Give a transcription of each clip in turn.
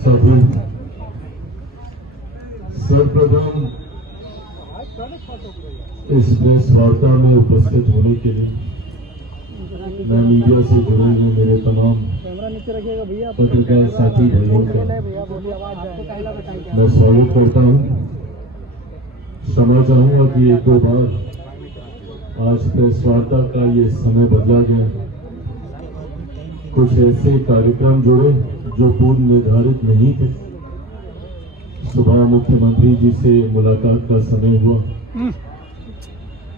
साधु सर्वप्रथम इस प्रेस वार्ता में उपस्थित होने के लिए मैं मीडिया से जुड़े हुए मेरे तमाम पत्रकार साथी भाइयों का मैं स्वागत करता हूं। क्षमा चाहूंगा कि एक दो बार आज प्रेस वार्ता का ये समय बदला गया। कुछ ऐसे कार्यक्रम जुड़े जो पूर्व निर्धारित नहीं थे। सुबह मुख्यमंत्री जी से मुलाकात का समय हुआ।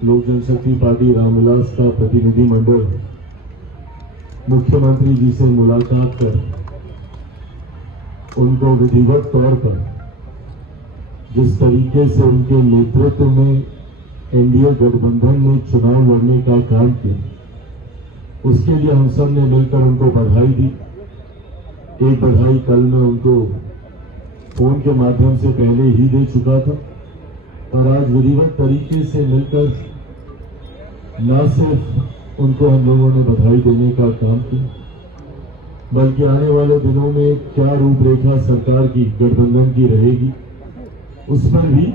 लोक जनशक्ति पार्टी रामविलास का प्रतिनिधि मंडल मुख्यमंत्री जी से मुलाकात कर उनको विधिवत तौर पर जिस तरीके से उनके नेतृत्व में एनडीए गठबंधन ने चुनाव लड़ने का काम किया, उसके लिए हम सब ने मिलकर उनको बधाई दी। एक बधाई कल मैं उनको फोन के माध्यम से पहले ही दे चुका था और आज विधिवत तरीके से मिलकर न सिर्फ उनको हम लोगों ने बधाई देने का काम किया, बल्कि आने वाले दिनों में क्या रूपरेखा सरकार की गठबंधन की रहेगी उस पर भी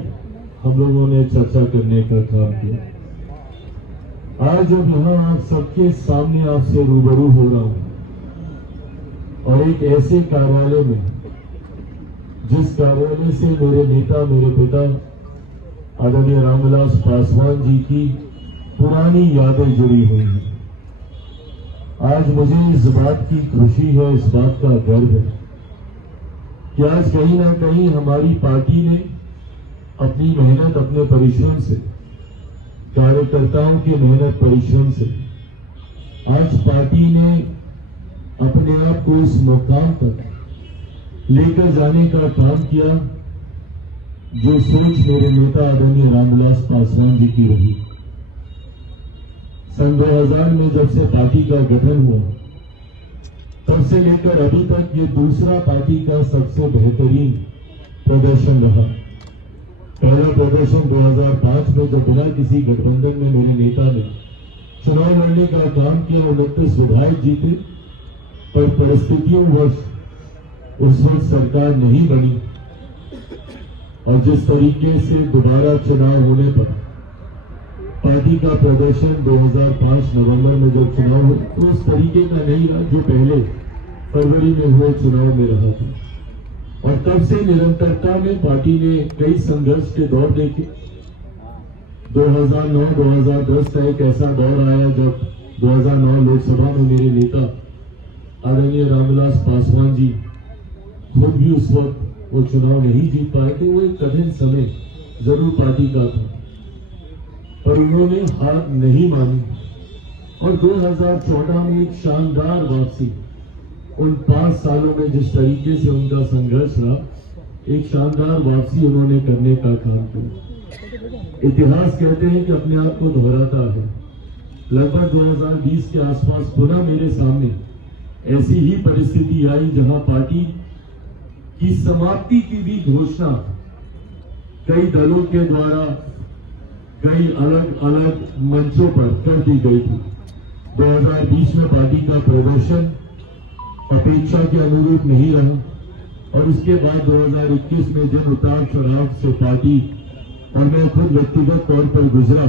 हम लोगों ने चर्चा करने का काम किया। आज जब यहाँ आप सबके सामने आपसे रूबरू हो रहा हूं और एक ऐसे कार्यालय में जिस कार्यालय से मेरे नेता मेरे पिता आदरणीय रामविलास पासवान जी की पुरानी यादें जुड़ी हुई हैं, आज मुझे इस बात की खुशी है, इस बात का गर्व है कि आज कहीं ना कहीं हमारी पार्टी ने अपनी मेहनत अपने परिश्रम से, कार्यकर्ताओं के मेहनत परिश्रम से आज पार्टी ने अपने आप को इस मुकाम तक लेकर जाने का काम किया जो सोच मेरे नेता आदरणीय रामविलास पासवान जी की रही। सन 2000 में जब से पार्टी का गठन हुआ तब से लेकर अभी तक ये दूसरा पार्टी का सबसे बेहतरीन प्रदर्शन रहा। पहला प्रदर्शन 2005 में जब बिना किसी गठबंधन में मेरे नेता ने चुनाव लड़ने का काम किया, 29 विधायक जीते, पर परिस्थितियों वश उस वक्त सरकार नहीं बनी और जिस तरीके से दोबारा चुनाव होने पर पार्टी का प्रदर्शन 2005 नवंबर में जब चुनाव हुआ तो उस तरीके का नहीं रहा जो पहले फरवरी में हुए चुनाव में रहा था। और तब से निरंतरता में पार्टी ने कई संघर्ष के दौर देखे। 2009-2010 का एक ऐसा दौर आया जब 2009 लोकसभा में मेरे नेता आदरणीय रामविलास पासवान जी खुद भी उस वक्त वो चुनाव नहीं जीत पाए थे। वो एक कठिन समय जरूर पार्टी का था, पर उन्होंने हार नहीं मानी और 2014 में एक शानदार वापसी, उन 5 सालों में जिस तरीके से उनका संघर्ष रहा, एक शानदार वापसी उन्होंने करने का काम किया। इतिहास कहते हैं कि अपने आप को दोहराता है। लगभग 2020 के आसपास पुनः मेरे सामने ऐसी ही परिस्थिति आई जहां पार्टी की समाप्ति की भी घोषणा कई दलों के द्वारा कई अलग अलग मंचों पर कर दी गई थी। 2020 में पार्टी का प्रदर्शन अपेक्षा के अनुरूप नहीं रहा और उसके बाद 2021 में जिन उतार चढ़ाव से पार्टी और मैं खुद व्यक्तिगत तौर पर गुजरा,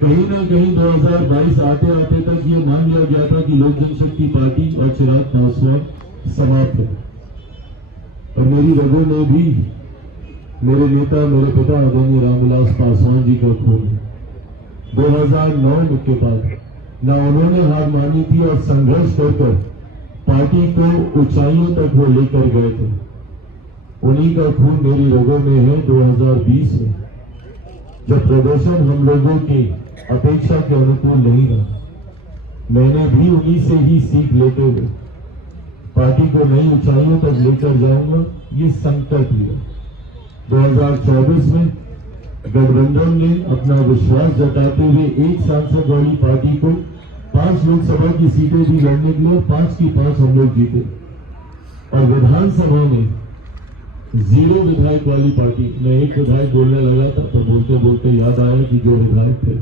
कहीं ना कहीं 2022 आते आते तक ये मान लिया गया था कि लोक जनशक्ति पार्टी और चिराग पासवान समाप्त है और मेरी रगों में भी मेरे नेता मेरे पिता आदरणीय रामविलास पासवान जी का खून है। 2009 के बाद न उन्होंने हार मानी थी और संघर्ष कर पार्टी को ऊंचाइयों तक वो लेकर गए थे। उन्हीं का खून मेरी रगों में है। 2020 में जब प्रदर्शन हम लोगों की अपेक्षा के अनुकूल नहीं रहा, मैंने भी उन्हीं से ही सीख लेते हुए पार्टी को नई ऊंचाइयों तक लेकर जाऊंगा, ये संकल्प लिया। 2024 में गठबंधन ने अपना विश्वास जताते हुए एक सांसद वाली पार्टी को 5 लोकसभा की सीटें भी लड़ने के लिए 5 की 5 हम लोग जीते और विधानसभा में 0 विधायक वाली पार्टी। मैं एक विधायक बोलने लगा था तो बोलते बोलते याद आया कि जो विधायक थे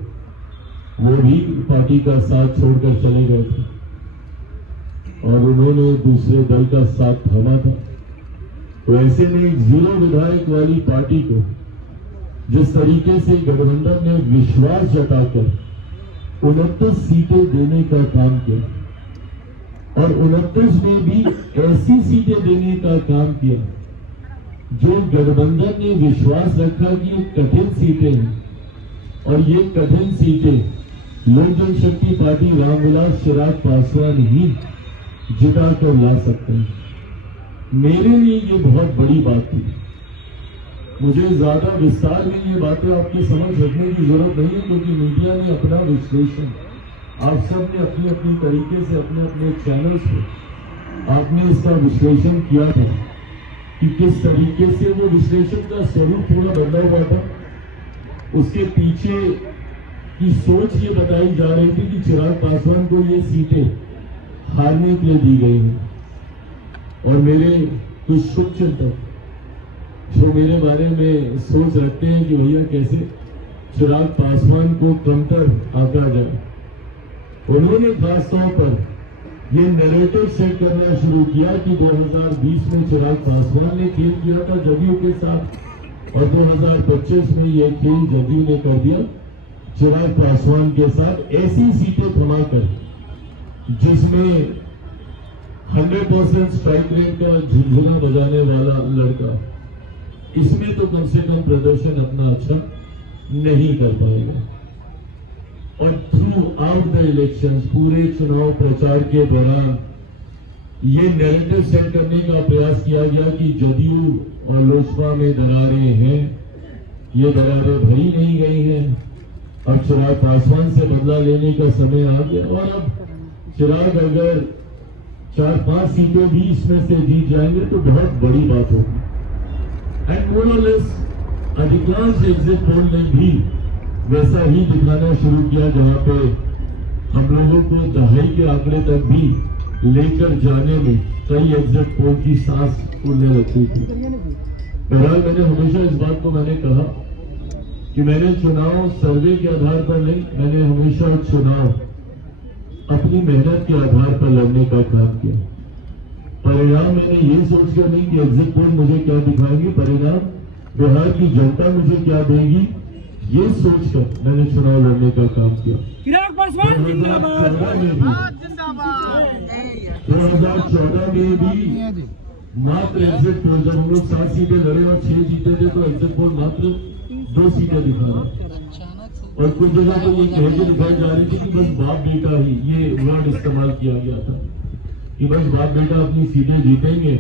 वो भी पार्टी का साथ छोड़कर चले गए थे। और उन्होंने दूसरे दल का साथ थामा था। तो ऐसे में एक 0 विधायक वाली पार्टी को जिस तरीके से गठबंधन ने विश्वास जताकर 29 सीटें देने का काम किया और 29 में भी ऐसी सीटें देने का काम किया जो गठबंधन ने विश्वास रखा कि ये कठिन सीटें हैं और ये कठिन सीटें लोक जनशक्ति पार्टी रामविलास चिराग पासवान ही जिता कर ला सकते हैं। मेरे लिए ये बहुत बड़ी बात थी। मुझे ज्यादा विस्तार में ये बातें आपकी समझ रखने की जरूरत नहीं है, क्योंकि मीडिया ने अपना विश्लेषण, आप सब ने अपनी अपनी तरीके से अपने अपने चैनल्स पे आपने इसका विश्लेषण किया था कि किस तरीके से वो विश्लेषण का स्वरूप थोड़ा बदला हुआ था। उसके पीछे की सोच ये बताई जा रही थी कि चिराग पासवान को ये सीटें हारने के लिए दी गई हैं और मेरे कुछ शुभचिंतक जो मेरे बारे में सोच रखते हैं कि भैया कैसे चिराग पासवान को कमतर आंका जाए, उन्होंने खासतौर पर ये नैरेटिव सेट करना शुरू किया कि 2020 में चिराग पासवान ने खेल किया था जदयू के साथ और 2025 में ये खेल जदयू ने कर दिया चिराग पासवान के साथ। ऐसी सीटें थमाकर जिसमें 100% स्ट्राइक रेट का झुंझुना बजाने वाला लड़का, इसमें तो कम से कम प्रदर्शन अपना अच्छा नहीं कर पाएगा। और थ्रू आउट द इलेक्शन, पूरे चुनाव प्रचार के दौरान ये नैरेटिव सेट करने का प्रयास किया गया कि जदयू और लोजपा में दरारें हैं, ये दरारें भरी नहीं गई हैं, अब चिराग पासवान से बदला लेने का समय आ गया और अब चिराग अगर 4-5 सीटें भी इसमें से जीत जाएंगे तो बहुत बड़ी बात होगी। एंड मोर और लेस अधिकांश एग्जिट पोल ने भी वैसा ही दिखाना शुरू किया, जहां पे हम लोगों को दहाई के आंकड़े तक भी लेकर जाने में कई एग्जिट पोल की सांस फूलने लगती थी। बहरहाल मैंने हमेशा इस बात को कहा कि मैंने चुनाव सर्वे के आधार पर नहीं, मैंने हमेशा चुनाव अपनी मेहनत के आधार पर लड़ने का काम किया। परिणाम मैंने ये सोचकर नहीं कि एग्जिट पोल मुझे क्या दिखाएंगे, परिणाम बिहार की जनता मुझे क्या देगी, ये सोचकर मैंने चुनाव लड़ने का काम किया। चिराग पासवान जिंदाबाद। 2014 में भी मात्र एग्जिट पोल, जब हम लोग 7 सीटें लड़े और 6 जीते थे, तो एग्जिट पोल मात्र 2 सीटें दिखा रहा और कुछ जगह तो ये कह के दिखाई जा रही थी कि बस बाप बेटा ही, ये वर्ड इस्तेमाल किया गया था कि बस बाप बेटा अपनी सीटें जीतेंगे,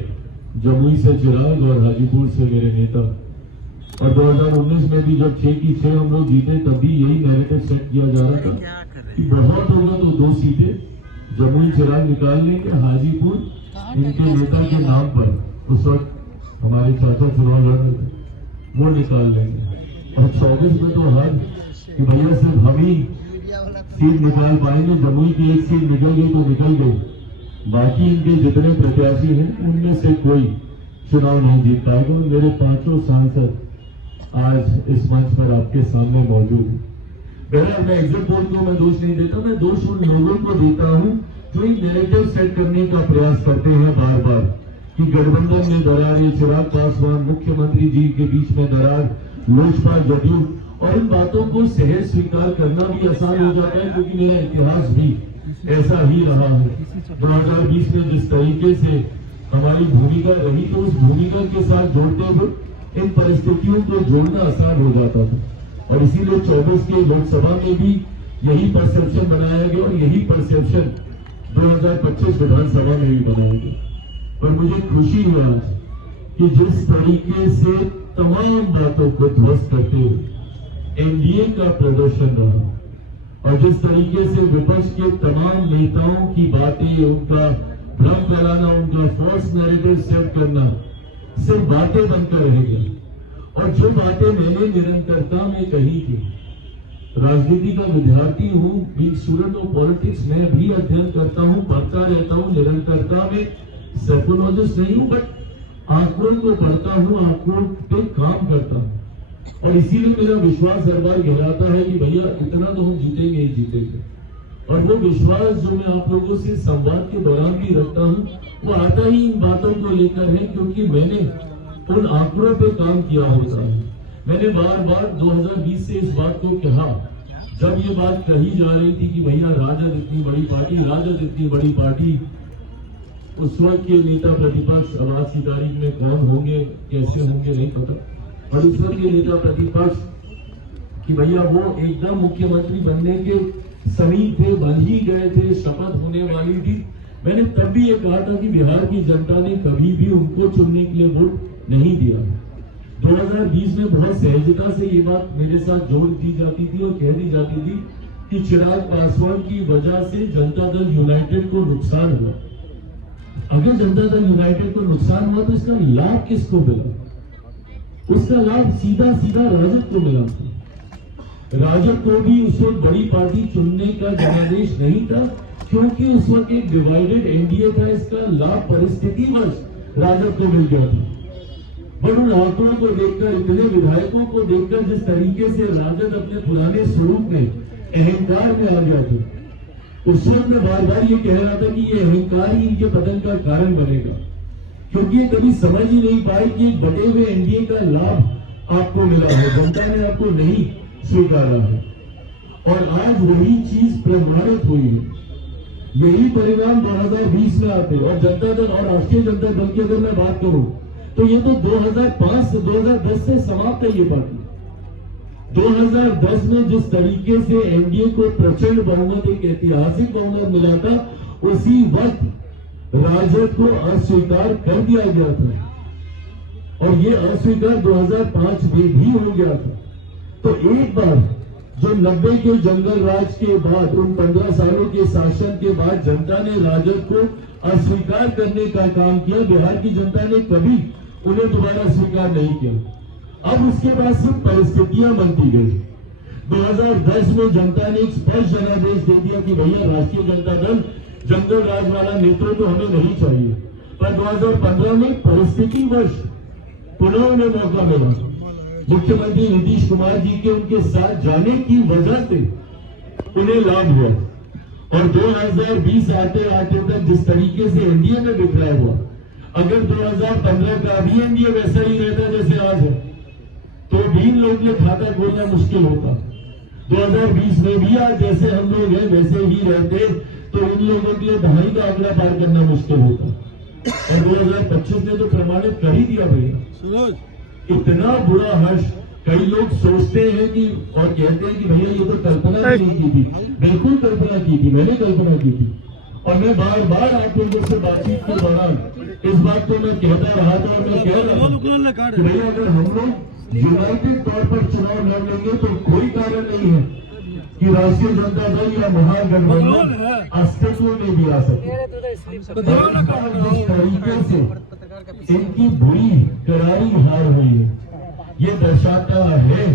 जमुई से चिराग और हाजीपुर से मेरे नेता। और 2019 में भी जब 6 की 6 हम लोग जीते, तब भी यही नैरेटिव सेट किया जा रहा था कि बहुत होगा तो 2 सीटें जमुई चिराग निकाल लेंगे, हाजीपुर इनके नेता के नाम पर उस वक्त हमारे चाचा चुनाव लड़ रहे थे, वो निकाल लेंगे। और 24 में तो हर कि भैया सिर्फ हम ही सीट निकाल पाएंगे, जमुई की 1 सीट निकल गई तो निकल गई, बाकी इनके जितने प्रत्याशी हैं उनमें से कोई चुनाव नहीं जीत पाएगा। मेरे 5 सांसद आज इस मंच पर आपके सामने मौजूद है। बहरहाल मैं एग्जिट पोल को मैं दोष नहीं देता, मैं दोष उन लोगों को देता हूं जो एक नैरेटिव सेट करने का प्रयास करते हैं बार बार कि गठबंधन में दरार, ये चिराग पासवान मुख्यमंत्री जी के बीच में दरार, लोजपा जदयू, और इन बातों को सहज स्वीकार करना भी आसान हो जाता है क्योंकि मेरा इतिहास भी ऐसा ही रहा है। 2020 में जिस तरीके से हमारी भूमिका रही, तो उस भूमिका के साथ जोड़ते हुए इन परिस्थितियों को जोड़ना आसान हो जाता था और इसीलिए 24 के लोकसभा में भी यही परसेप्शन बनाया गया और यही परसेप्शन 2025 विधानसभा में भी बनाया गया। पर मुझे खुशी है आज कि जिस तरीके से तमाम बातों को ध्वस्त करते हुए एनडीए का प्रदर्शन रहा और जिस तरीके से विपक्ष के तमाम नेताओं की बातें, उनका भ्रम फैलाना, उनका फॉल्स नैरेटिव सेट करना सिर्फ बातें बनकर रह गई। और जो बातें मैंने निरंतरता में कही थी, राजनीति का विद्यार्थी हूं, बीइंग स्टूडेंट ऑफ पॉलिटिक्स, मैं भी अध्ययन करता हूं, पढ़ता रहता हूं, निरंतरता में साइकोलॉजिस्ट नहीं हूं, बट आंकड़ों को पढ़ता हूं, आंकड़ों पे काम करता हूं और इसीलिए मेरा विश्वास हर बार गहराता है कि भैया इतना तो हम जीतेंगे ही जीतेंगे। और वो विश्वास जो मैं आप लोगों से संवाद के दौरान भी रखता हूँ, वो आता ही इन बातों को लेकर है क्योंकि मैंने उन आंकड़ों पे काम किया होता है। मैंने बार बार 2020 से इस बात को कहा, जब ये बात कही जा रही थी कि भैया राजद इतनी बड़ी पार्टी, राजद इतनी बड़ी पार्टी, उस वक्त के नेता प्रतिपक्ष अब आज की तारीख में कौन होंगे कैसे होंगे नहीं पता, और उस वक्त के नेता प्रतिपक्ष कि भैया वो एकदम मुख्यमंत्री बनने के समीप थे, बन ही गए थे, शपथ होने वाली थी। मैंने तब भी ये कहा था कि बिहार की जनता ने कभी भी उनको चुनने के लिए वोट नहीं दिया। 2020 में बहुत सहजता से ये बात मेरे साथ जोड़ दी जाती थी और कह दी जाती थी कि चिराग पासवान की वजह से जनता दल यूनाइटेड को नुकसान हुआ। अगर जनता दल यूनाइटेड को नुकसान हुआ तो इसका लाभ किसको मिला? उसका लाभ सीधा सीधा राजद को मिला। राजद को भी उस वक्त बड़ी पार्टी चुनने का जनादेश नहीं था क्योंकि उस वक्त एक डिवाइडेड एनडीए था। इसका लाभ परिस्थितिवश राजद को मिल गया था। पर उन आंकड़ों को देखकर, इतने विधायकों को देखकर जिस तरीके से राजद अपने पुराने स्वरूप में अहंकार में आ गया था, उस वक्त मैं बार बार ये कह रहा था कि ये अहंकार ही इनके पतन का कारण बनेगा, क्योंकि ये कभी समझ ही नहीं पाए कि एक बटे हुए एनडीए का लाभ आपको मिला है, जनता ने आपको नहीं स्वीकारा है। और आज वही चीज प्रमाणित हुई है। यही परिणाम 2020 में आते और जनता दल और राष्ट्रीय जनता दल की अगर मैं बात करूं तो ये तो 2005 से 2010 से समाप्त है ये पार्टी। 2010 में जिस तरीके से एनडीए को प्रचंड बहुमत, एक ऐतिहासिक बहुमत मिला था, उसी वक्त राजद को अस्वीकार कर दिया गया था और ये अस्वीकार 2005 में भी हो गया था। तो एक बार जो 90 के जंगल राज के बाद, उन 15 सालों के शासन के बाद जनता ने राजद को अस्वीकार करने का काम किया। बिहार की जनता ने कभी उन्हें दोबारा स्वीकार नहीं किया। अब उसके बाद सिर्फ परिस्थितियां बनती गई। 2010 में जनता ने एक स्पष्ट जनादेश दे दिया कि भैया राष्ट्रीय जनता दल जंगल राज वाला नेतृत्व तो हमें नहीं चाहिए। पर 2015 में परिस्थितिवश पुनः उन्हें मौका मिला। मुख्यमंत्री नीतीश कुमार जी के उनके साथ जाने की वजह से उन्हें लाभ हुआ और 2020 आते आते तक जिस तरीके से एनडीए में बिखरा हुआ, अगर 2015 का भी एनडीए वैसा ही रहता जैसे आज है तो भी इन लोगों के लिए खाता खोलना मुश्किल होता। 2020 में भी आज जैसे हम लोग हैं वैसे ही रहते तो इन लोगों के लिए दहाई का आंकड़ा पार करना मुश्किल होता। और 2025 ने तो प्रमाणित कर ही दिया भैया। इतना बुरा हर्ष कई लोग सोचते हैं कि और कहते हैं कि भैया ये तो कल्पना भी नहीं की थी। बिल्कुल कल्पना की थी, मैंने कल्पना की थी और मैं बार बार आप लोगों से बातचीत के दौरान इस बात को मैं कहता रहा था और मैं कह रहा था कि भैया अगर हम लोग यूनाइटेड तौर पर चुनाव लड़ लेंगे तो कोई कारण नहीं है कि राष्ट्रीय जनता दल या महागठबंधन अस्तित्व में भी आ सके। जिस तरीके से इनकी बुरी करारी हार हुई है, ये दर्शाता है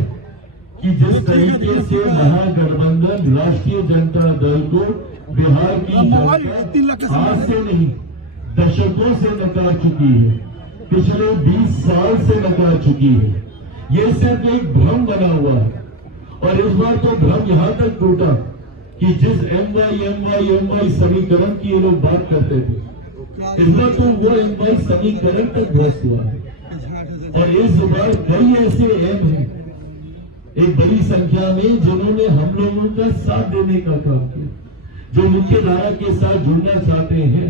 कि जिस तरीके से महागठबंधन राष्ट्रीय जनता दल को बिहार की जनता आज से नहीं दशकों से नकार चुकी है, पिछले 20 साल से नकार चुकी है। ये सिर्फ एक भ्रम बना हुआ है और इस बार तो भ्रम यहां तक टूटा कि जिस एमवाई समीकरण की ये लोग बात करते थे, इस बार तो वो एमवाई समीकरण तक ध्वस्त हुआ है। और इस बार कई ऐसे एम हैं एक बड़ी संख्या में जिन्होंने हम लोगों का साथ देने का काम किया, जो मुख्य धारा के साथ जुड़ना चाहते हैं,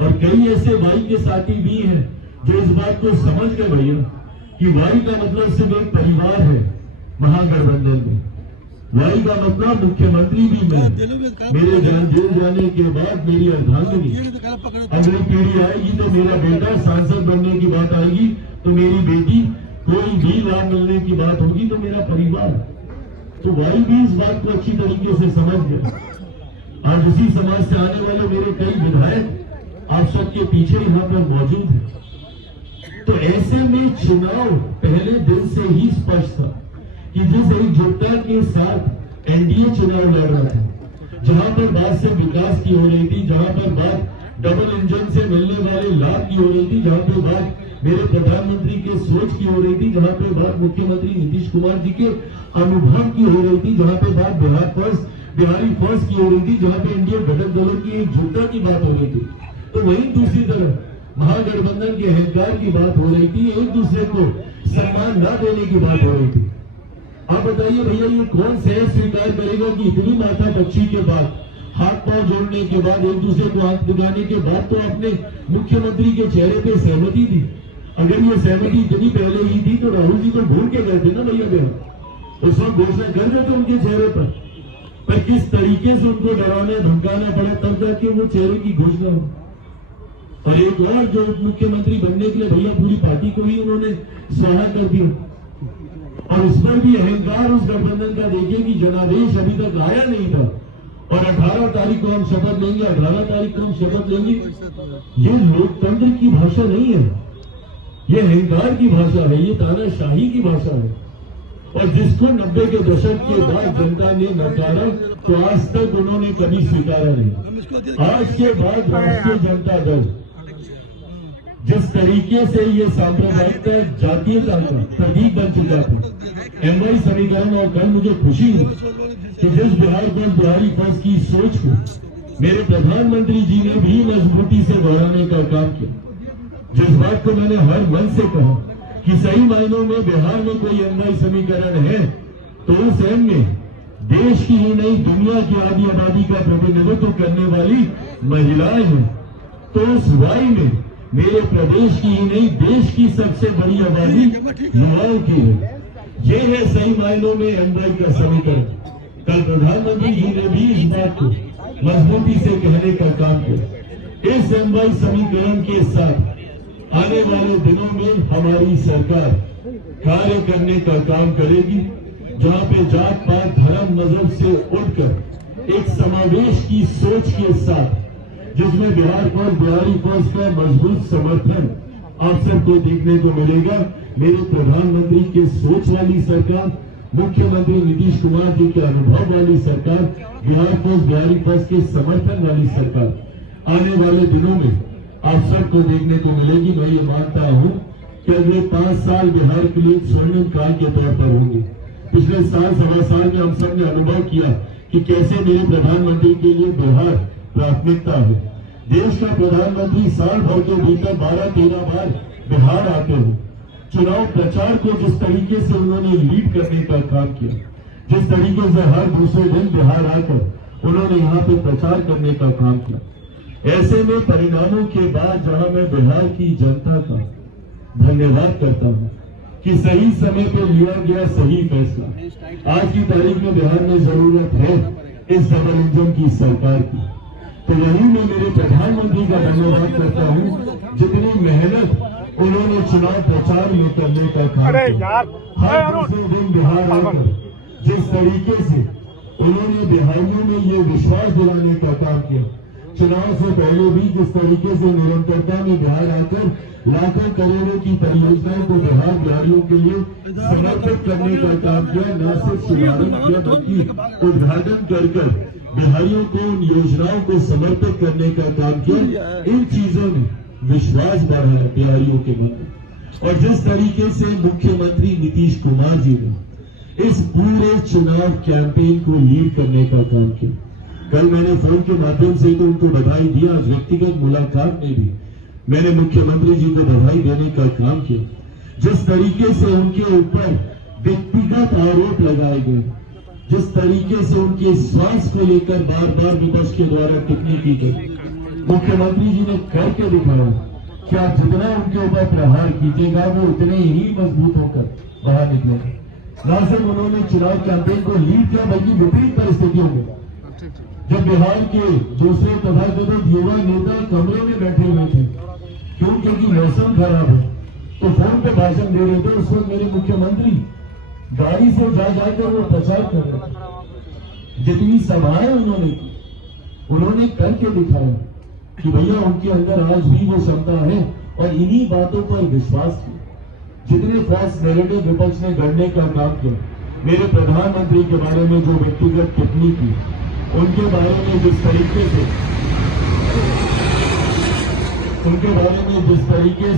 और कई ऐसे वाई के साथी भी हैं जो इस बात को समझ गए भैया कि वाई का मतलब सिर्फ एक परिवार है महागठबंधन में। वाई का मतलब मुख्यमंत्री भी मैं, मेरे जेल जाने के बाद मेरी अर्धांगिनी, अगली पीढ़ी आएगी तो मेरा बेटा सांसद बनने की बात आएगी तो मेरी बेटी, कोई भी लाभ मिलने की बात होगी तो मेरा परिवार। तो वाई भी इस बात को अच्छी तरीके से समझ गया। आज उसी समाज से आने वाले मेरे कई विधायक आप सबके पीछे यहाँ पर मौजूद है। तो ऐसे में चुनाव पहले दिन से ही स्पष्ट था कि जिस एकजुटता के साथ एनडीए चुनाव लड़ रहा था, जहां पर बात से विकास की हो रही थी, जहां पर बात डबल इंजन से मिलने वाले लाभ की हो रही थी, जहां पे बात मेरे प्रधानमंत्री के सोच की हो रही थी, जहां पे बात मुख्यमंत्री नीतीश कुमार जी के अनुभव की हो रही थी, जहां पे बात बिहार फर्स्ट बिहारी फर्स्ट की हो रही थी, जहां पे इंडिया घटक दलों की एकजुटता की बात हो रही थी, तो वहीं दूसरी तरफ महागठबंधन के अहंकार की बात हो रही थी, एक दूसरे को सम्मान न देने की बात हो रही थी। आप बताइए भैया, ये कौन सहज स्वीकार करेगा कि इतनी माथा बच्ची के बाद, हाथ पांव जोड़ने के बाद, एक दूसरे को हाथ दिखाने के बाद तो अपने मुख्यमंत्री के चेहरे पे सहमति दी। अगर ये सहमति इतनी पहले ही थी तो राहुल जी तो भूल के गए थे ना भैया भैया, उस वक्त घोषणा कर रहे थे उनके चेहरे पर किस तरीके से उनको डराना धमकाना पड़ा, तब जाके वो चेहरे की घोषणा हो। और एक और जो मुख्यमंत्री बनने के लिए भैया पूरी पार्टी को ही उन्होंने स्वाहा कर दिया, और उस पर भी अहंकार उस गठबंधन का देखिए कि जनादेश अभी तक आया नहीं था, और 18 तारीख को हम शपथ लेंगे, 18 तारीख को हम शपथ लेंगे। ये लोकतंत्र की भाषा नहीं है, ये अहंकार की भाषा है, ये तानाशाही की भाषा है। और जिसको 90 के दशक के बाद जनता ने नकारा, तो आज तक उन्होंने कभी स्वीकारा नहीं। आज के बाद राष्ट्रीय जनता दल जिस तरीके से ये सांप्रदायिकता जातीयता का प्रतीक बन चुका था, एमवाई समीकरण, और कल मुझे खुशी हुई कि जिस बिहार पर बिहारी फर्स्ट की सोच को मेरे प्रधानमंत्री जी ने भी मजबूती से दोहराने का काम किया। जिस बात को मैंने हर मन से कहा कि सही मायनों में बिहार में कोई एमवाई समीकरण है, तो उस एम में देश की ही नहीं दुनिया की आधी आबादी का प्रतिनिधित्व करने वाली महिलाएं हैं, तो उस वाई में मेरे प्रदेश की ही नहीं देश की सबसे बड़ी आबादी युवाओं की है। ये है सही मायनों में एमवाई का समीकरण। कल प्रधानमंत्री जी ने भी इस बात को मजबूती से कहने का काम किया। इस एमवाई समीकरण के साथ आने वाले दिनों में हमारी सरकार कार्य करने का काम करेगी, जहां पे जात पात धर्म मजहब से उठकर एक समावेश की सोच के साथ, जिसमें बिहार पर बिहारी फर्स्ट का मजबूत समर्थन आप सबको देखने को मिलेगा। मेरे प्रधानमंत्री के सोच वाली सरकार, मुख्यमंत्री नीतीश कुमार जी के अनुभव वाली सरकार, बिहार फर्स्ट बिहारी फर्स्ट के समर्थन वाली सरकार आने वाले दिनों में आप सबको देखने को मिलेगी। मैं ये मानता हूं कि अगले 5 साल बिहार के लिए स्वर्णिम काल के तौर पर होंगे। पिछले साल सवा साल में हम सब ने अनुभव किया कि कैसे मेरे प्रधानमंत्री के लिए बिहार प्राथमिकता है। देश का प्रधानमंत्री साल भर के भीतर 12-13 बार बिहार आते हैं। चुनाव प्रचार को जिस तरीके से उन्होंने लीड करने का काम किया, जिस तरीके से हर दूसरे दिन बिहार आकर उन्होंने यहाँ पे प्रचार करने का काम किया, ऐसे में परिणामों के बाद जहां मैं बिहार की जनता का धन्यवाद करता हूं कि सही समय पर लिया गया सही फैसला। आज की तारीख में बिहार में जरूरत है इस डबल इंजन की सरकार की, तो वहीं मैं मेरे प्रधानमंत्री का धन्यवाद करता हूं, जितनी मेहनत उन्होंने चुनाव प्रचार में करने का काम किया। हर दूसरे दिन बिहार आकर जिस तरीके से उन्होंने बिहारियों में ये विश्वास दिलाने का काम किया, चुनाव से पहले भी जिस तरीके से निरंतरता में बिहार आकर लाखों करोड़ों की परियोजनाओं को बिहार बिहारियों के लिए समर्पित करने का काम किया, न सिर्फ शुभारंभ किया बल्कि उद्घाटन कर बिहारियों को उन योजनाओं को समर्पित करने का काम किया। इन चीजों ने विश्वास बढ़ाया बिहारियों के मन में। और जिस तरीके से मुख्यमंत्री नीतीश कुमार जी ने इस पूरे चुनाव कैंपेन को लीड करने का काम किया, कल मैंने फोन के माध्यम से तो उनको बधाई दिया, आज व्यक्तिगत मुलाकात में भी मैंने मुख्यमंत्री जी को बधाई देने का काम किया। जिस तरीके से उनके ऊपर व्यक्तिगत आरोप लगाए गए, जिस तरीके से उनके स्वास्थ्य को लेकर बार बार विपक्ष के द्वारा टिप्पणी की गई, मुख्यमंत्री जी ने करके दिखाया कि आप जितना उनके ऊपर प्रहार कीजिएगा वो उतने ही मजबूत होकर बाहर निकलेंगे। न सिर्फ उन्होंने चुनाव कैंपेन को लीड किया बल्कि विपरीत परिस्थितियों में जब बिहार के दूसरे तथाकथित युवा नेता कमरे में बैठे हुए थे, क्योंकि मौसम खराब है, तो फोन पे भाषण दे रहे थे, उस वक्त मेरे मुख्यमंत्री गाड़ी से जाकर वो प्रचार कर रहे थे। जितनी सभाएं उन्होंने की, उन्होंने करके दिखाया कि भैया उनके अंदर आज भी वो क्षमता है, और इन्हीं बातों पर विश्वास किया। जितने फॉल्स नैरेटिव विपक्ष ने गढ़ने का काम किया, मेरे प्रधानमंत्री के बारे में जो व्यक्तिगत टिप्पणी की, उनके बारे में जिस तरीके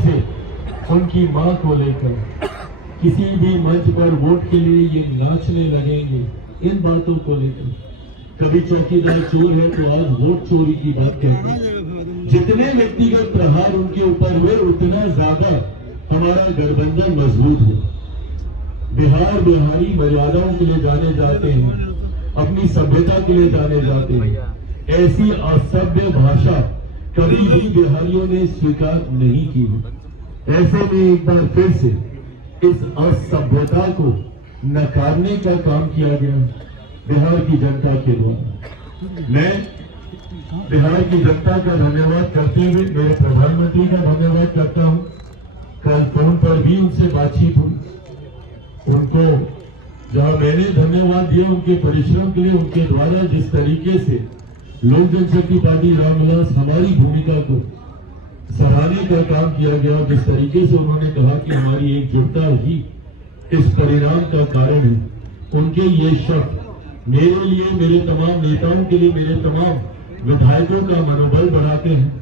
से उनकी मां को लेकर किसी भी मंच पर वोट के लिए ये नाचने लगेंगे, इन बातों को लेकर कभी चौकीदार चोर है तो आज वोट चोरी की बात कहते हैं। जितने व्यक्तिगत प्रहार उनके ऊपर हुए उतना ज्यादा हमारा गठबंधन मजबूत है। बिहार बिहारी मर्यादाओं के लिए जाने जाते हैं, अपनी सभ्यता के लिए जाने जाते हैं। ऐसी असभ्य भाषा कभी भी बिहारियों ने स्वीकार नहीं की है। ऐसे में एक बार फिर से इस असभ्यता को नकारने का काम किया गया बिहार की जनता के द्वारा। मैं बिहार की जनता का धन्यवाद करते हुए मेरे प्रधानमंत्री का धन्यवाद करता हूं। कल फोन पर भी उनसे बातचीत हुई। उनको जहां मैंने धन्यवाद दिया उनके परिश्रम के लिए, उनके द्वारा जिस तरीके से लोक जनशक्ति पार्टी रामविलास हमारी भूमिका को सराहने का काम किया गया और जिस तरीके से उन्होंने कहा कि हमारी एकजुटता ही इस परिणाम का कारण है, उनके ये शब्द मेरे लिए, मेरे तमाम नेताओं के लिए, मेरे तमाम विधायकों का मनोबल बढ़ाते हैं।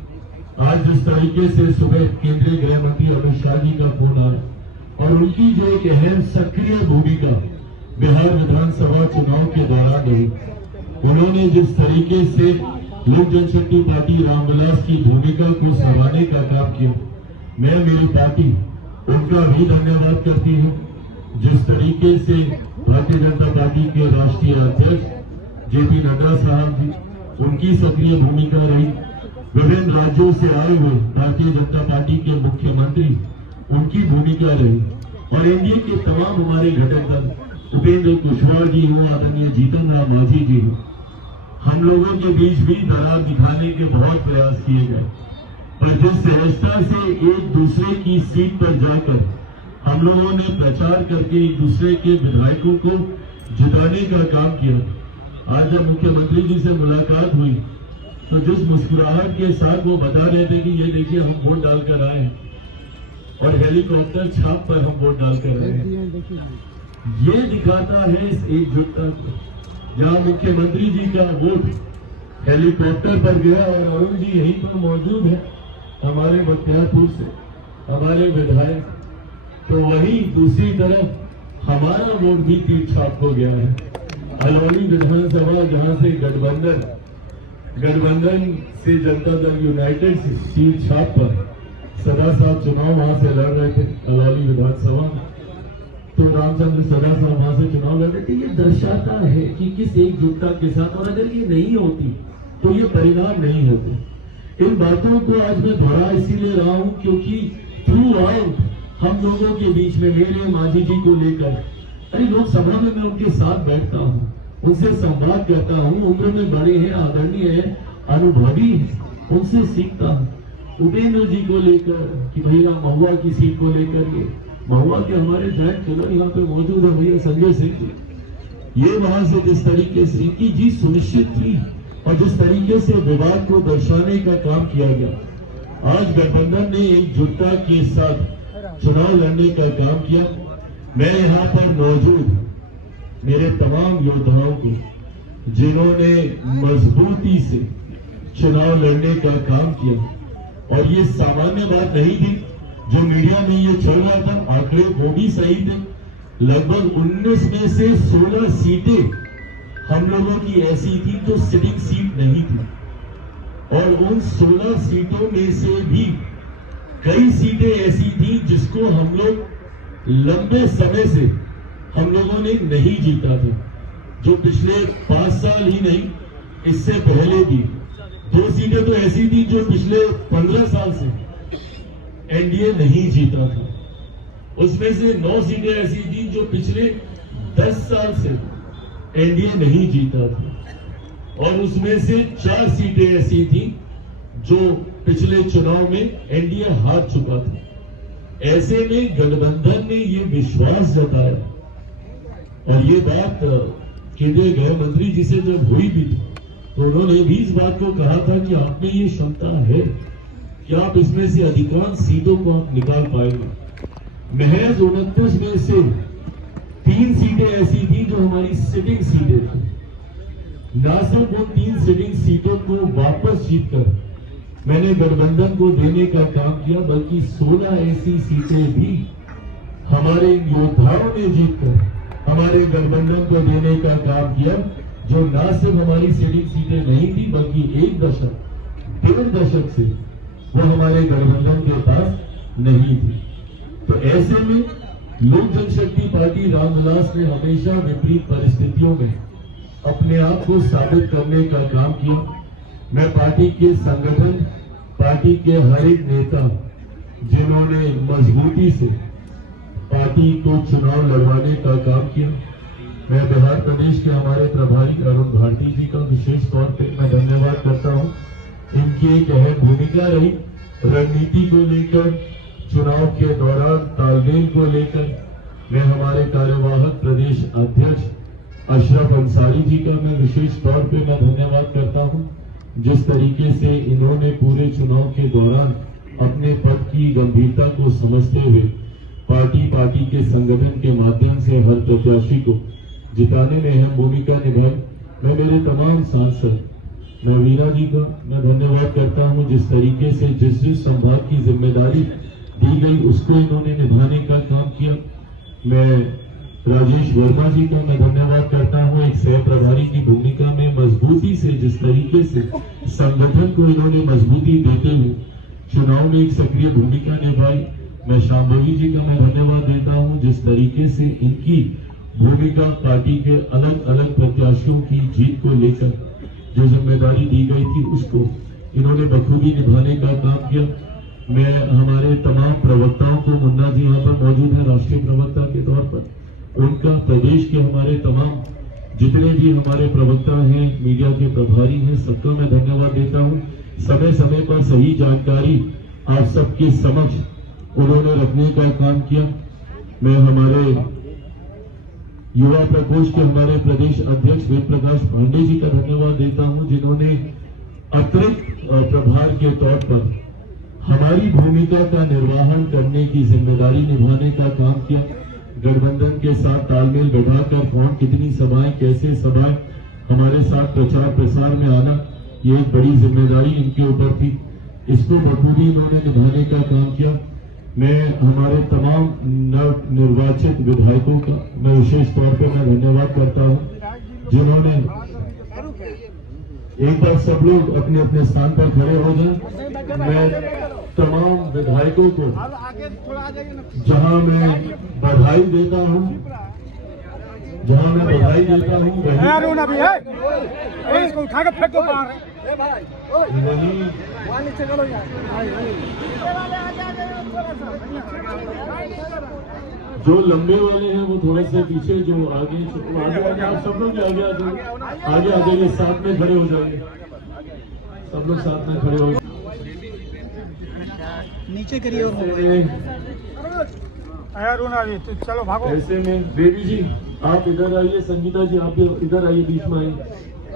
आज जिस तरीके से सुबह केंद्रीय गृह मंत्री अमित शाह जी का फोन आया और उनकी जो एक अहम सक्रिय भूमिका बिहार विधानसभा चुनाव के दौरान रही, उन्होंने जिस तरीके से लोक जनशक्ति पार्टी रामविलास की भूमिका को सराहने का काम किया, मैं मेरी पार्टी उनका भी धन्यवाद करती हूँ। जिस तरीके से भारतीय जनता पार्टी के राष्ट्रीय अध्यक्ष जेपी नड्डा साहब जी, उनकी सक्रिय भूमिका रही। विभिन्न राज्यों से आए हुए भारतीय जनता पार्टी के मुख्यमंत्री, उनकी भूमिका रही और एनडीए के तमाम हमारे घटक दल, उपेंद्र कुशवाहा जी हो, आदरणीय जीतन राम मांझी जी हो, हम लोगों के बीच भी दरार दिखाने के बहुत प्रयास किए गए, पर जिस सहजता से एक दूसरे की सीट पर जाकर हम लोगों ने प्रचार करके एक दूसरे के विधायकों को जिताने का काम किया। आज जब मुख्यमंत्री जी से मुलाकात हुई तो जिस मुस्कुराहट के साथ वो बता रहे थे कि ये देखिए हम वोट डालकर आए और हेलीकॉप्टर छाप पर हम वोट डालकर आए हैं, ये दिखाता है इस एकजुटता को। जहां मुख्यमंत्री जी का वोट हेलीकॉप्टर पर गया और अरुण जी यहीं पर मौजूद है हमारे बख्तियारपुर से, हमारे विधायक, तो वही दूसरी तरफ हमारा वोट भी तीर छाप हो गया है। अलौली विधानसभा जहां से गठबंधन से जनता दल यूनाइटेड से तीर छाप पर सदा साहब चुनाव वहां से लड़ रहे थे अलौली विधानसभा, तो रामचंद्र सदा साहब वहां से चुनाव लड़ रहे थे। ये दर्शाता है कि किस एकजुटता के साथ, और अगर ये नहीं होती तो ये परिणाम नहीं होते। इन बातों को आज मैं दोहरा इसीलिए रहा हूं क्योंकि थ्रू आउट हम लोगों के बीच में मेरे मांझी जी को लेकर, अरे लोकसभा में मैं उनके साथ बैठता हूँ, उनसे संवाद करता हूँ, उम्र में बड़े हैं, आदरणीय हैं, अनुभवी हैं, उनसे सीखता हूँ। उपेंद्र जी को लेकर कि भैया महुआ की सीट को लेकर के, महुआ के हमारे जॉइंट चलो यहाँ पे मौजूद है भैया संजय सिंह जी, ये वहां से जिस तरीके से इनकी जीत सुनिश्चित थी और जिस तरीके से विवाद को दर्शाने का काम किया गया, आज गठबंधन ने एकजुटता के साथ चुनाव लड़ने का काम किया। मैं यहाँ पर मौजूद मेरे तमाम योद्धाओं को, जिन्होंने मजबूती से चुनाव लड़ने का काम किया, और ये सामान्य बात नहीं थी जो मीडिया में ये चल रहा था, आंकड़े वो भी सही थे। लगभग 19 में से 16 सीटें हम लोगों की ऐसी थी जो सिटिंग सीट नहीं थी, और उन 16 सीटों में से भी कई सीटें ऐसी थी जिसको हम लोग लंबे समय से हम लोगों ने नहीं जीता था, जो पिछले 5 साल ही नहीं, इससे पहले भी 2 सीटें तो ऐसी थी जो पिछले 15 साल से एनडीए नहीं जीता था। उसमें से 9 सीटें ऐसी थी जो पिछले 10 साल से एनडीए नहीं जीता था, और उसमें से 4 सीटें ऐसी थी जो पिछले चुनाव में एनडीए हार चुका था। ऐसे में गठबंधन ने ये विश्वास जताया, और ये बात केंद्रीय गृह मंत्री जी से जब हुई भी थी तो उन्होंने भी इस बात को कहा था कि आप में ये क्षमता है कि आप इसमें से अधिकांश सीटों को आप निकाल पाएंगे। महज 29 में से 3 सीटें ऐसी थी जो हमारी सिटिंग सीटें थी। न सिर्फ उन 3 सिटिंग सीटों को वापस जीतकर मैंने गठबंधन को देने का काम किया, बल्कि 16 ऐसी सीटें भी हमारे योद्धाओं ने जीतकर हमारे गठबंधन को देने का काम किया, जो ना सिर्फ हमारी सीटिंग सीटें नहीं थी बल्कि 1.5 दशक से वो हमारे गठबंधन के पास नहीं थी। तो ऐसे में लोक जनशक्ति पार्टी रामविलास ने हमेशा विपरीत परिस्थितियों में अपने आप को साबित करने का काम किया। मैं पार्टी के संगठन, पार्टी के हर एक नेता जिन्होंने मजबूती से पार्टी को चुनाव लड़वाने का काम किया, मैं बिहार प्रदेश के हमारे प्रभारी अरुण भारती जी का विशेष तौर पे मैं धन्यवाद करता हूं। इनकी एक अहम भूमिका रही रणनीति को लेकर, चुनाव के दौरान तालमेल को लेकर। मैं हमारे कार्यवाहक प्रदेश अध्यक्ष अशरफ अंसारी जी का मैं विशेष तौर पे मैं धन्यवाद करता हूं, जिस तरीके से इन्होंने पूरे चुनाव के दौरान अपने पद की गंभीरता को समझते हुए पार्टी के संगठन के माध्यम से हर प्रत्याशी को जिताने में अहम भूमिका निभाई। मैं मेरे तमाम सांसद, मैं वीरा जी का मैं धन्यवाद करता हूं, जिस तरीके से जिस संभाग की जिम्मेदारी दी गई उसको इन्होंने निभाने का काम किया। मैं राजेश वर्मा जी का मैं धन्यवाद करता हूं, एक सह प्रभारी की भूमिका में मजबूती से जिस तरीके से संगठन को इन्होंने मजबूती देते हुए चुनाव में एक सक्रिय भूमिका निभाई। मैं शांभवी जी का मैं धन्यवाद देता हूं, जिस तरीके से इनकी भूमिका पार्टी के अलग अलग प्रत्याशियों की जीत को लेकर जो जिम्मेदारी दी गई थी उसको इन्होंने बखूबी निभाने का काम किया। मैं हमारे तमाम प्रवक्ताओं को, मुन्ना जी यहाँ पर मौजूद है राष्ट्रीय प्रवक्ता के तौर पर, उनका प्रदेश के हमारे तमाम जितने भी हमारे प्रवक्ता हैं, मीडिया के प्रभारी हैं, सबका मैं धन्यवाद देता हूं। समय समय पर सही जानकारी आप सबके समक्ष उन्होंने रखने का काम किया। मैं हमारे युवा प्रकोष्ठ के हमारे प्रदेश अध्यक्ष वेद प्रकाश पांडे जी का धन्यवाद देता हूं, जिन्होंने अतिरिक्त प्रभार के तौर पर हमारी भूमिका का निर्वहन करने की जिम्मेदारी निभाने का काम किया। गठबंधन के साथ तालमेल बैठाकर कौन कितनी सभाएं, कैसे सभाएं हमारे साथ प्रचार प्रसार में आना, ये एक बड़ी जिम्मेदारी इनके ऊपर थी। इसको बखूबी इन्होंने निभाने का काम किया। मैं हमारे तमाम नव निर्वाचित विधायकों का मैं विशेष तौर पर मैं धन्यवाद करता हूं, जिन्होंने एक बार सब लोग अपने अपने स्थान पर खड़े हो जाएं। मैं तमाम विधायकों को जहां मैं बधाई देता हूं, इसको उठा के फेंक दो बाहर। जो लंबे वाले हैं वो थोड़े से पीछे, जो आगे आप सब लोग आगे आ जाइए, साथ में खड़े हो जाइए, सब लोग साथ में खड़े हो। नीचे करिए और चलो भागो। ऐसे में बेबी जी आप इधर आइए, संगीता जी आप इधर आइए, बीच में आइए,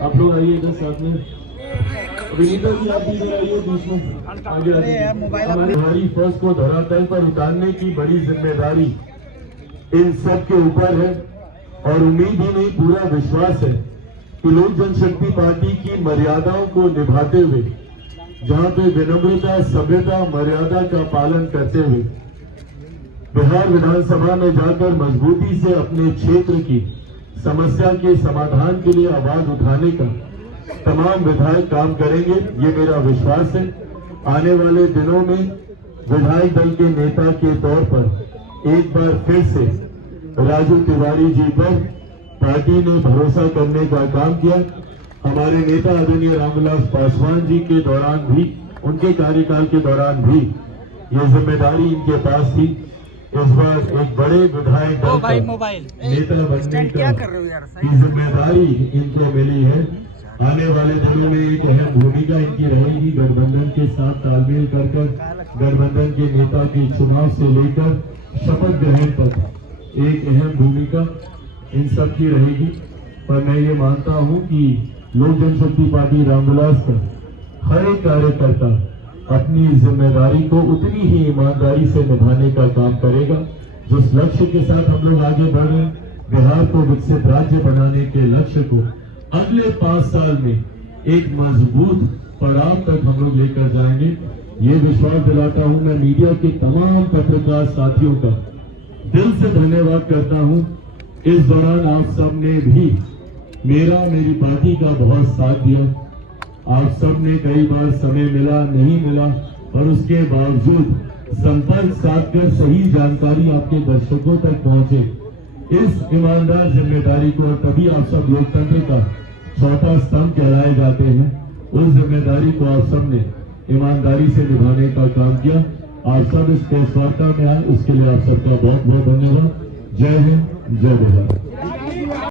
आप लोग आइए इधर साथ में। विनीता जी आप भी इधर आइए बीच में, आगे आइए। हमारी फर्स्ट को धरातल पर उतारने की बड़ी जिम्मेदारी इन सब के ऊपर है, और उम्मीद ही नहीं पूरा विश्वास है कि लोक जनशक्ति पार्टी की मर्यादाओं को निभाते हुए, जहां पे विनम्रता, सभ्यता, मर्यादा का पालन करते हुए बिहार विधानसभा में जाकर मजबूती से अपने क्षेत्र की समस्या के समाधान के लिए आवाज उठाने का तमाम विधायक काम करेंगे, ये मेरा विश्वास है। आने वाले दिनों में विधायक दल के नेता के तौर पर एक बार फिर से राजू तिवारी जी पर पार्टी ने भरोसा करने का काम किया। हमारे नेता आदरणीय रामविलास पासवान जी के दौरान भी, उनके कार्यकाल के दौरान भी ये जिम्मेदारी इनके पास थी। इस बार एक बड़े विधायक दल का नेता बनने की जिम्मेदारी इनको मिली है। आने वाले दिनों में एक अहम भूमिका इनकी रहेगी, गठबंधन के साथ तालमेल कर गठबंधन के नेता के चुनाव से लेकर शपथ ग्रहण तक एक अहम भूमिका इन सब की रहेगी। पर मैं ये मानता हूं कि लोक जनशक्ति पार्टी रामविलास का हर एक कार्यकर्ता अपनी जिम्मेदारी को उतनी ही ईमानदारी से निभाने का काम करेगा। जिस लक्ष्य के साथ हम लोग आगे बढ़ रहे हैं, बिहार को विकसित राज्य बनाने के लक्ष्य को अगले 5 साल में एक मजबूत पड़ाव तक हम लोग लेकर जाएंगे, ये विश्वास दिलाता हूं। मैं मीडिया के तमाम पत्रकार साथियों का दिल से धन्यवाद करता हूं। इस दौरान आप सब ने भी मेरा मेरी पार्टी का बहुत साथ दिया। आप सब ने कई बार समय मिला नहीं मिला और उसके बावजूद संपर्क साध कर सही जानकारी आपके दर्शकों तक पहुंचे। इस ईमानदार जिम्मेदारी को, तभी आप सब लोकतंत्र का चौथा स्तंभ कहलाए जाते हैं, उस जिम्मेदारी को आप सब ने ईमानदारी से निभाने का काम किया। आप सब इस प्रेस वार्ता में आए, उसके लिए आप सबका बहुत बहुत धन्यवाद। जय हिंद, जय बिहार।